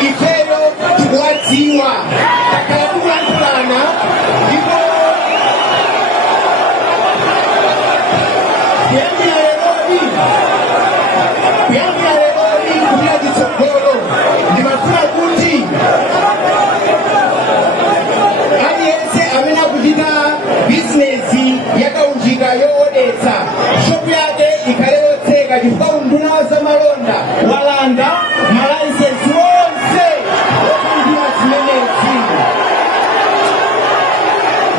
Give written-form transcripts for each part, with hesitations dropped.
ifeyo tikuwadziwa takhala tikulankhulana ndipo kuyambira leroli kupita kutsogolo ndimafuna kuti aliyense amene akuchita bizinesi yakaunjika yoonetsa shopu yake ikhale yotseka chifukwa unduna wa zamalonda walanda malaisensi onse opangira zimenezi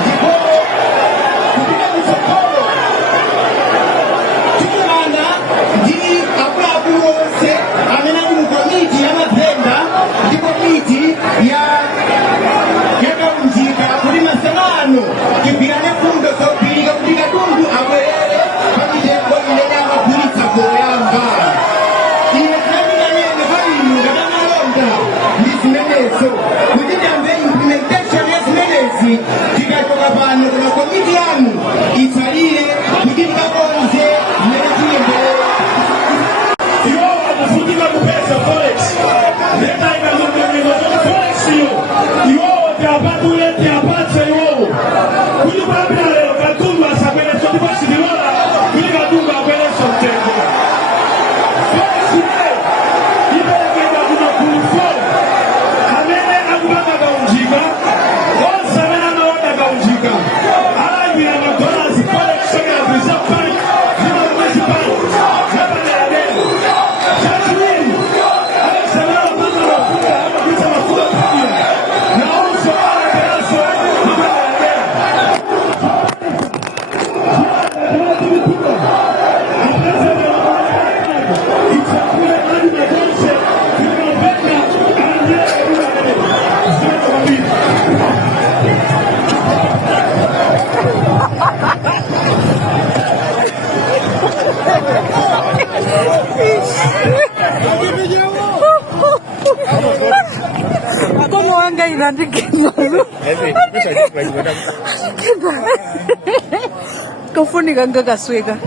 ndipo kupita kutsogolo tikumana ndi akuluakulu onse amene ali mu komiti ya matenda ndi komiti yakaunjika kuti masana tigwirane fundo zogwirika kuti katundu abwerere pa mitengo imene amagulitsa poyamba. Ine tinandikanene pa inu ngatamalonda ndi zimenezo kuti ndiyambe implementation ya zimenezi tikachoka pano kuna komiti yanu itsalire kuti tikakonze mmene tiyendere. Iwo akufunika kupeza forex. Leta ikamanganyiko za forex yo. Iwo tiapatule tiapatse iwo. Kuti kwambira lero katundu asabwere soti pasiliwala kuti katundu abwere somtengo. Forex ile iperekedwa kuna kulufo. Amene akupanga kaunjika. Onse amene amawanda kaunjika. Alambira madollars forex ya Reserve Bank. Zima mwezi bank. ¿Cómo van a ir a Kufuni ganga kasweka.